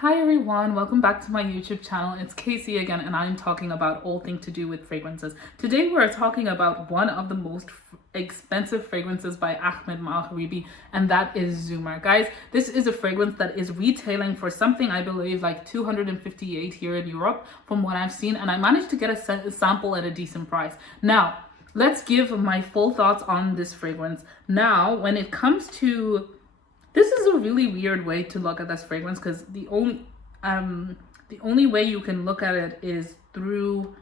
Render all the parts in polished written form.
Hi everyone, welcome back to my YouTube channel. It's Casey again, and I'm talking about all things to do with fragrances. Today we're talking about one of the most expensive fragrances by Ahmed Al Maghribi, and that is Zumar. Guys, this is a fragrance that is retailing for something I believe like 258 here in Europe from what I've seen, and I managed to get a sample at a decent price. Now, let's give my full thoughts on this fragrance. Now, when it comes to this is a really weird way to look at this fragrance because the only way you can look at it is through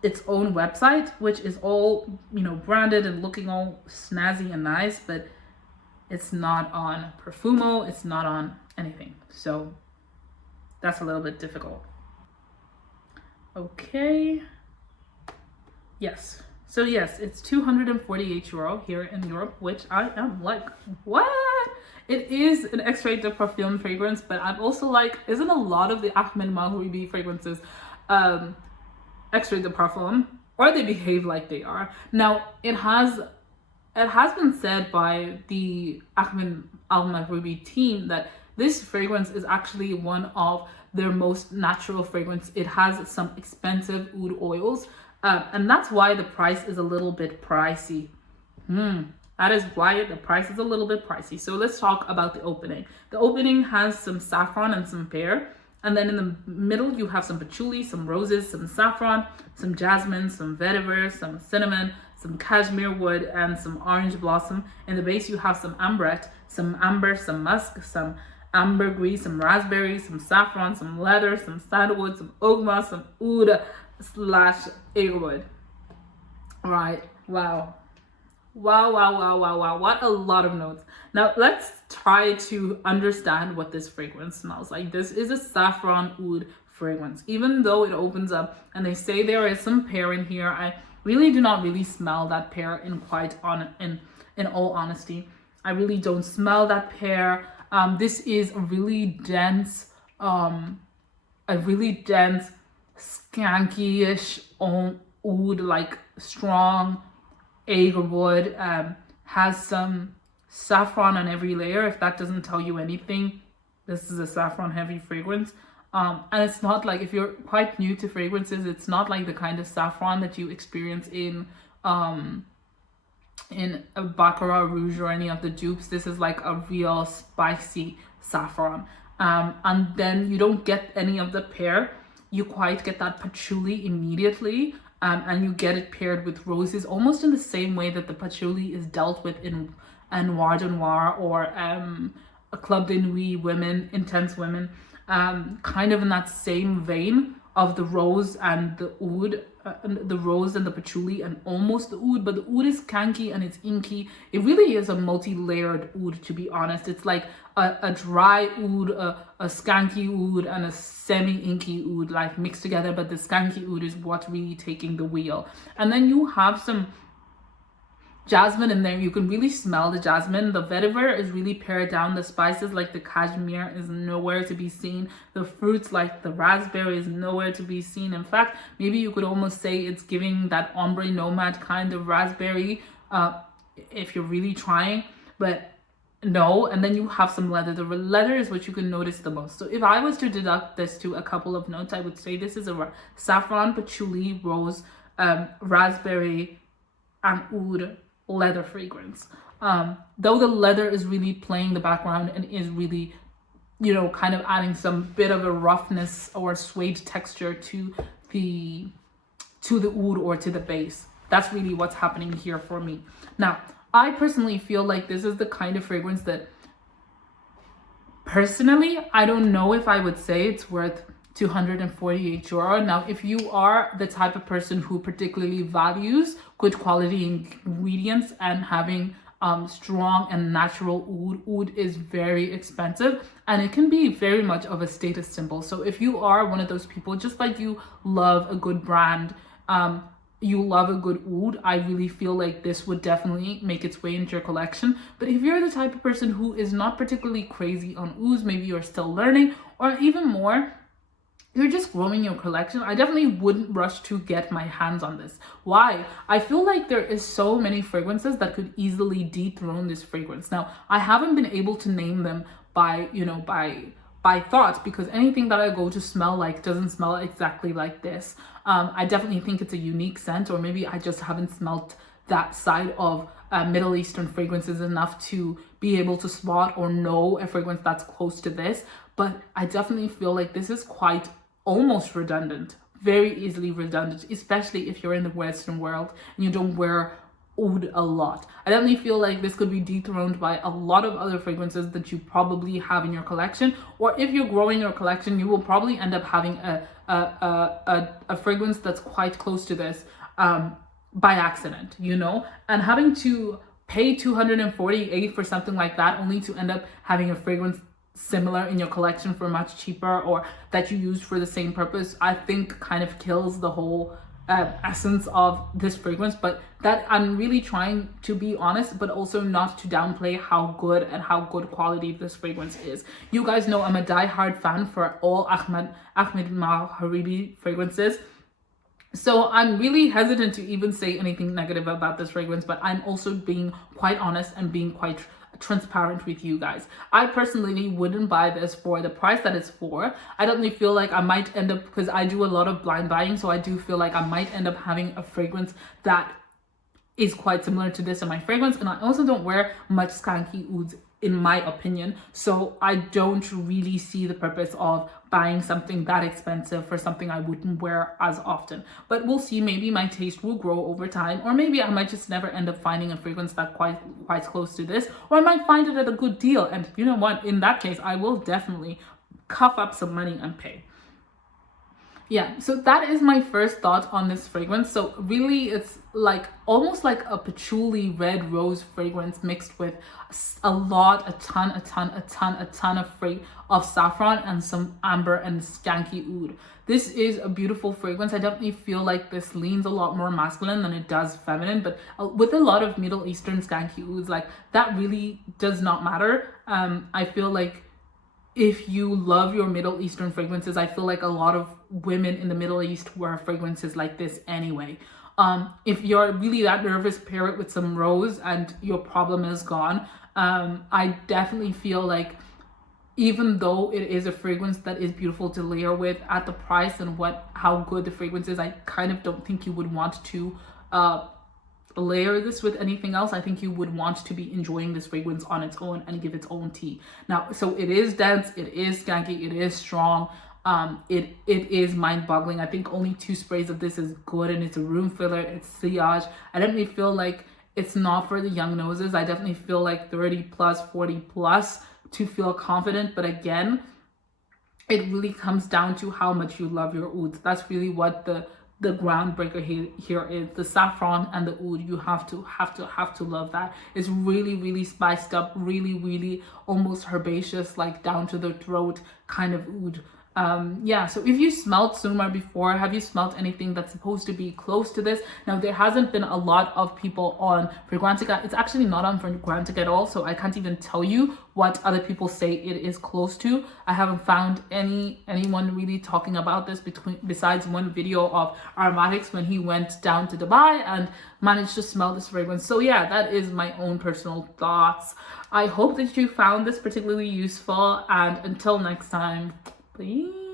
its own website, which is all, branded and looking all snazzy and nice, but it's not on Perfumo, it's not on anything. So that's a little bit difficult. Okay. Yes. So yes, it's 248 euro here in Europe, which I am like, what? It is an extrait de parfum fragrance, but I'm also like, isn't a lot of the Ahmed Maghribi fragrances extrait de parfum, or they behave like they are? Now, it has been said by the Ahmed Al Maghribi team that this fragrance is actually one of their most natural fragrance. It has some expensive oud oils. And that's why the price is a little bit pricey. That is why the price is a little bit pricey. So let's talk about the opening. The opening has some saffron and some pear. And then in the middle, you have some patchouli, some roses, some saffron, some jasmine, some vetiver, some cinnamon, some cashmere wood, and some orange blossom. In the base, you have some ambrette, some amber, some musk, some ambergris, some raspberry, some saffron, some leather, some sandalwood, some ogma, some oud / eggwood. All right. Wow. What a lot of notes. Now let's try to understand what this fragrance smells like. This is a saffron oud fragrance. Even though it opens up and they say there is some pear in here, I really do not really smell that pear in all honesty. I really don't smell that pear. This is a really dense skanky-ish oud, like strong eggwood, has some saffron on every layer. If that doesn't tell you anything, this is a saffron heavy fragrance. And it's not like, if you're quite new to fragrances, it's not like the kind of saffron that you experience in a Baccarat Rouge or any of the dupes. This is like a real spicy saffron. And then you don't get any of the pear. You quite get that patchouli immediately, and you get it paired with roses, almost in the same way that the patchouli is dealt with in Noir de Noir or a Club de Nuit women, intense women, kind of in that same vein of the rose and the oud, the rose and the patchouli, and almost the oud, but the oud is kanky and it's inky. It really is a multi-layered oud, to be honest. It's like a dry oud, a skanky oud, and a semi-inky oud, like mixed together, but the skanky oud is what's really taking the wheel. And then you have some jasmine in there. You can really smell the jasmine. The vetiver is really pared down. The spices like the cashmere is nowhere to be seen. The fruits like the raspberry is nowhere to be seen. In fact, maybe you could almost say it's giving that ombre nomad kind of raspberry if you're really trying, but no. And then you have some leather. The leather is what you can notice the most. So if I was to deduct this to a couple of notes, I would say this is a saffron, patchouli, rose, raspberry, and oud leather fragrance. Though the leather is really playing the background and is really, kind of adding some bit of a roughness or suede texture to the oud or to the base. That's really what's happening here for me. Now, I personally feel like this is the kind of fragrance that, personally, I don't know if I would say it's worth 248 euro. Now, if you are the type of person who particularly values good quality ingredients and having strong and natural oud is very expensive, and it can be very much of a status symbol. So if you are one of those people, just like you love a good brand, you love a good oud, I really feel like this would definitely make its way into your collection. But if you're the type of person who is not particularly crazy on ouds, maybe you're still learning, or even more, you're just growing your collection, I definitely wouldn't rush to get my hands on this. Why? I feel like there is so many fragrances that could easily dethrone this fragrance. Now, I haven't been able to name them by by thought, because anything that I go to smell like doesn't smell exactly like this. I definitely think it's a unique scent, or maybe I just haven't smelt that side of Middle Eastern fragrances enough to be able to spot or know a fragrance that's close to this. But I definitely feel like this is quite almost redundant, very easily redundant, especially if you're in the Western world and you don't wear oud a lot. I definitely feel like this could be dethroned by a lot of other fragrances that you probably have in your collection, or if you're growing your collection, you will probably end up having a fragrance that's quite close to this by accident, you know, and having to pay 248 for something like that only to end up having a fragrance similar in your collection for much cheaper, or that you used for the same purpose, I think kind of kills the whole essence of this fragrance. But that I'm really trying to be honest, but also not to downplay how good and how good quality this fragrance is. You guys know I'm a die-hard fan for all Ahmed Al Maghribi fragrances. So I'm really hesitant to even say anything negative about this fragrance, but I'm also being quite honest and being quite transparent with you guys. I personally wouldn't buy this for the price that it's for. I definitely feel like I might end up, because I do a lot of blind buying, so I do feel like I might end up having a fragrance that is quite similar to this in my fragrance. And I also don't wear much skanky ouds in my opinion, so I don't really see the purpose of buying something that expensive for something I wouldn't wear as often. But we'll see, maybe my taste will grow over time, or maybe I might just never end up finding a fragrance that quite close to this, or I might find it at a good deal, and you know what, in that case I will definitely cough up some money and pay. Yeah, so that is my first thought on this fragrance. So really it's like almost like a patchouli red rose fragrance mixed with a ton of saffron and some amber and skanky oud. This is a beautiful fragrance. I definitely feel like this leans a lot more masculine than it does feminine, but with a lot of Middle Eastern skanky ouds, like that really does not matter. I feel like if you love your Middle Eastern fragrances, I feel like a lot of women in the Middle East wear fragrances like this anyway. If you're really that nervous, pair it with some rose and your problem is gone. I definitely feel like even though it is a fragrance that is beautiful to layer with at the price and how good the fragrance is, I kind of don't think you would want to layer this with anything else. I think you would want to be enjoying this fragrance on its own and give its own tea. Now, so it is dense, it is skanky, it is strong. It is mind-boggling. I think only 2 sprays of this is good, and it's a room filler, it's sillage. I definitely feel like it's not for the young noses. I definitely feel like 30 plus, 40 plus to feel confident. But again, it really comes down to how much you love your ouds. That's really what the groundbreaker here is. The saffron and the oud, you have to love that. It's really spiced up, really almost herbaceous, like down to the throat kind of oud. Yeah, so if you smelled Zumar before, have you smelled anything that's supposed to be close to this? Now, there hasn't been a lot of people on Fragrantica. It's actually not on Fragrantica at all, so I can't even tell you what other people say it is close to. I haven't found anyone really talking about this besides one video of Aromatics when he went down to Dubai and managed to smell this fragrance. So yeah, that is my own personal thoughts. I hope that you found this particularly useful, and until next time, please.